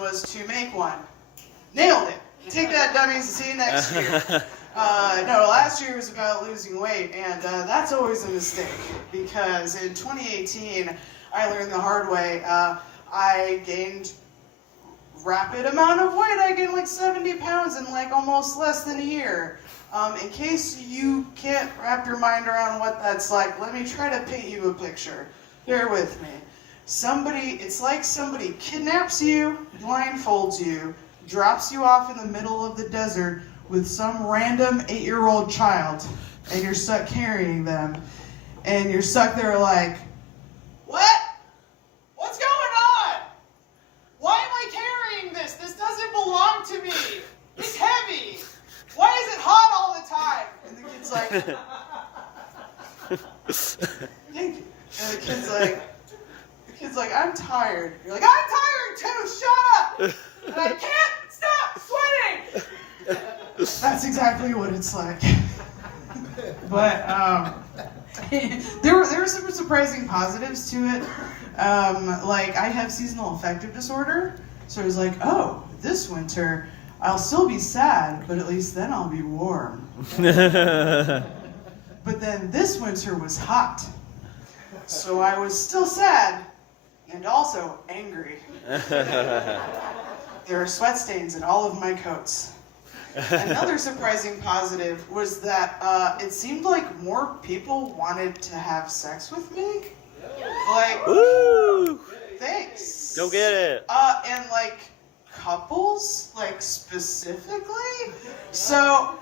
was to make one. Nailed it. Take that, dummies. See you next year. No, last year was about losing weight, and that's always a mistake, because in 2018, I learned the hard way. I gained rapid amount of weight. I gained like 70 pounds in like almost less than a year. In case you can't wrap your mind around what that's like, let me try to paint you a picture. Bear with me. It's like somebody kidnaps you, blindfolds you, drops you off in the middle of the desert with some random 8-year-old child, and you're stuck carrying them, and you're stuck there like, what? What's going on? Why am I carrying this? This doesn't belong to me. It's heavy. Why is it hot all the time? And the kid's like, thank you. And the kid's like, I'm tired. You're like, I'm tired too, shut up! And I can't stop sweating! That's exactly what it's like. But there were some surprising positives to it. Like, I have seasonal affective disorder, so I was like, oh, this winter I'll still be sad, but at least then I'll be warm. But then this winter was hot, so I was still sad and also angry. There are sweat stains in all of my coats. Another surprising positive was that it seemed like more people wanted to have sex with me. Like, Woo! Thanks. Go get it. And like couples, like specifically. So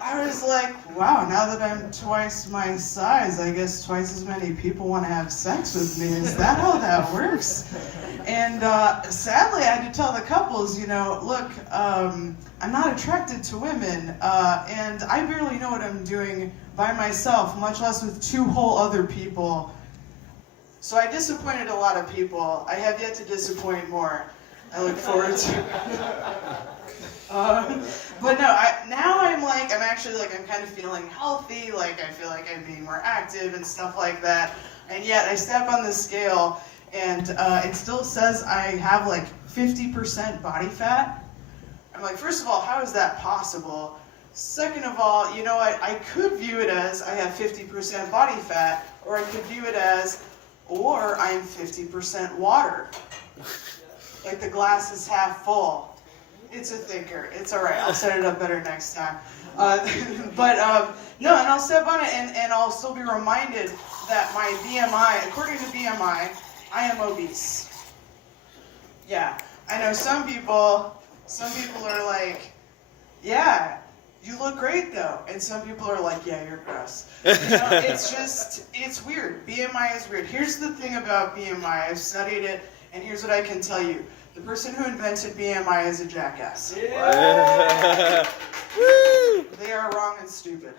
I was like, wow, now that I'm twice my size, I guess twice as many people want to have sex with me. Is that how that works? And sadly, I had to tell the couples, look, I'm not attracted to women, and I barely know what I'm doing by myself, much less with 2 whole other people. So I disappointed a lot of people. I have yet to disappoint more. I look forward to it. But no, I'm actually I'm kind of feeling healthy, like I feel like I'm being more active and stuff like that. And yet I step on the scale and it still says I have like 50% body fat. I'm like, first of all, how is that possible? Second of all, you know what, I could view it as I have 50% body fat, or I could view it as, or I'm 50% water. Like the glass is half full. It's a thinker. It's all right. I'll set it up better next time. No, and I'll step on it, and I'll still be reminded that my BMI, according to BMI, I am obese. Yeah, I know some people are like, yeah, you look great though, and some people are like, yeah, you're gross. It's weird. BMI is weird. Here's the thing about BMI. I've studied it, and here's what I can tell you. The person who invented BMI is a jackass. Yeah. Woo! They are wrong and stupid.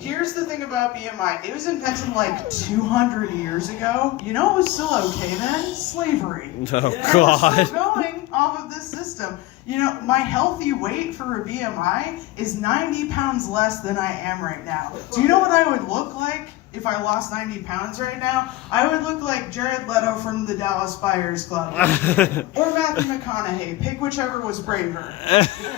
Here's the thing about BMI. It was invented like 200 years ago. You know what was still okay then? Slavery. Oh, We're God. still going off of this system. My healthy weight for a BMI is 90 pounds less than I am right now. Do you know what I would look like if I lost 90 pounds right now? I would look like Jared Leto from the Dallas Buyers Club. Or Matthew McConaughey. Pick whichever was braver.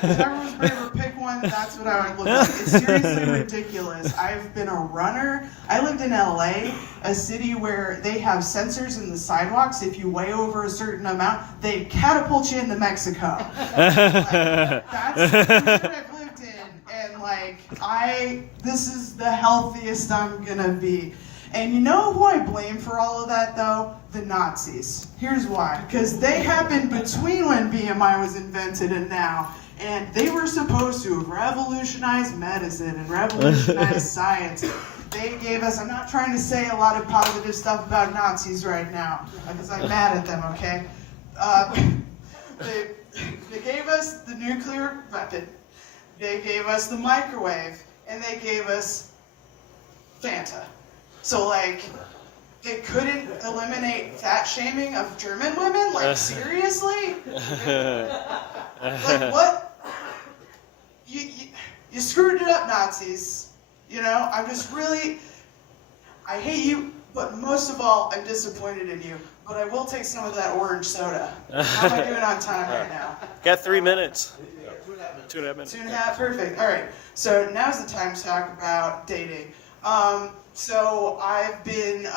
Whichever was braver, pick one. That's what I would look like. It's seriously ridiculous. I've been a runner. I lived in LA, a city where they have sensors in the sidewalks. If you weigh over a certain amount, they catapult you into Mexico. That's the country I've lived in. And this is the healthiest I'm gonna be. And you know who I blame for all of that though? The Nazis. Here's why. Because they happened between when BMI was invented and now. And they were supposed to have revolutionized medicine and revolutionized science. They gave us, I'm not trying to say a lot of positive stuff about Nazis right now, because I'm mad at them, okay? They gave us the nuclear weapon. They gave us the microwave, and they gave us Fanta. So, they couldn't eliminate fat shaming of German women? Seriously? What? You screwed it up, Nazis. I'm just really, I hate you, but most of all, I'm disappointed in you. but I will take some of that orange soda. How am I doing on time right now? Got 3 minutes. 2.5 minutes. 2.5, perfect. All right. So now's the time to talk about dating. So I've been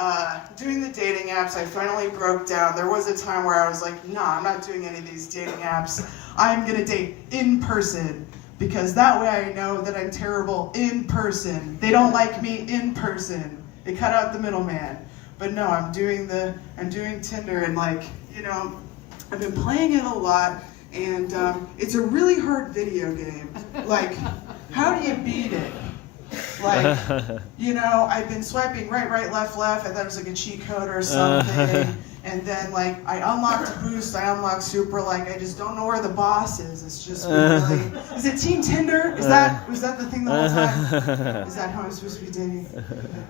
doing the dating apps. I finally broke down. There was a time where I was like, nah, I'm not doing any of these dating apps. I'm going to date in person because that way I know that I'm terrible in person. They don't like me in person. They cut out the middleman. But no, I'm doing Tinder, and like, you know, I've been playing it a lot, and it's a really hard video game. Like, how do you beat it? Like, you know, I've been swiping right, left. I thought it was like a cheat code or something. And then like I unlocked Boost, I unlocked Super. Like I just don't know where the boss is. It's just really. Is it Team Tinder? Was that the thing the whole time? Is that how I'm supposed to be dating?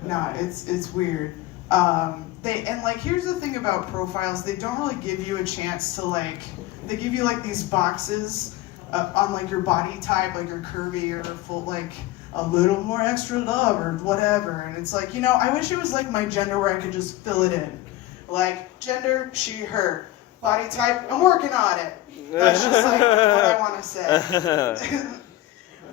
No, it's weird. Here's the thing about profiles. They don't really give you a chance to like. They give you like these boxes on like your body type, like you're curvy or full like. A little more extra love or whatever, and it's like, you know, I wish it was like my gender where I could just fill it in, like gender, she, her, body type, I'm working on it. That's just like what I want to say.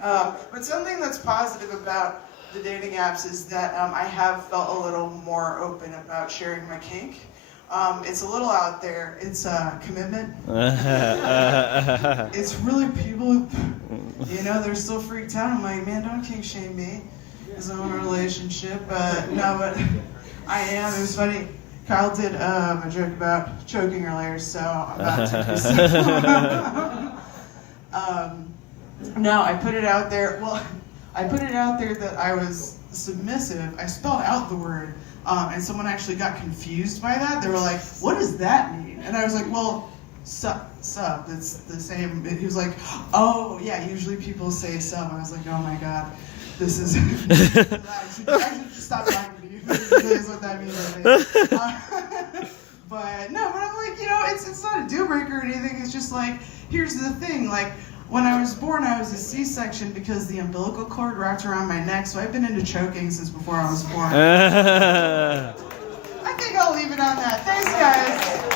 But something that's positive about the dating apps is that I have felt a little more open about sharing my kink. It's a little out there. It's commitment. It's really people, you know, they're still freaked out. I'm like, man, don't kink shame me because I'm in a relationship. No, but I am. It was funny. Kyle did a joke about choking earlier, so I'm about to do some. No, I put it out there. Well, I put it out there that I was submissive. I spelled out the word. And someone actually got confused by that. They were like, what does that mean? And I was like, well, sub. It's the same. He was like, oh, yeah, usually people say sub. I was like, oh my God, this is, I should just stop talking to you. This is what that means, I think. But I'm like, you know, it's not a deal breaker or anything. It's just like, here's the thing, like, when I was born, I was a C-section because the umbilical cord wrapped around my neck, so I've been into choking since before I was born. I think I'll leave it on that. Thanks, guys.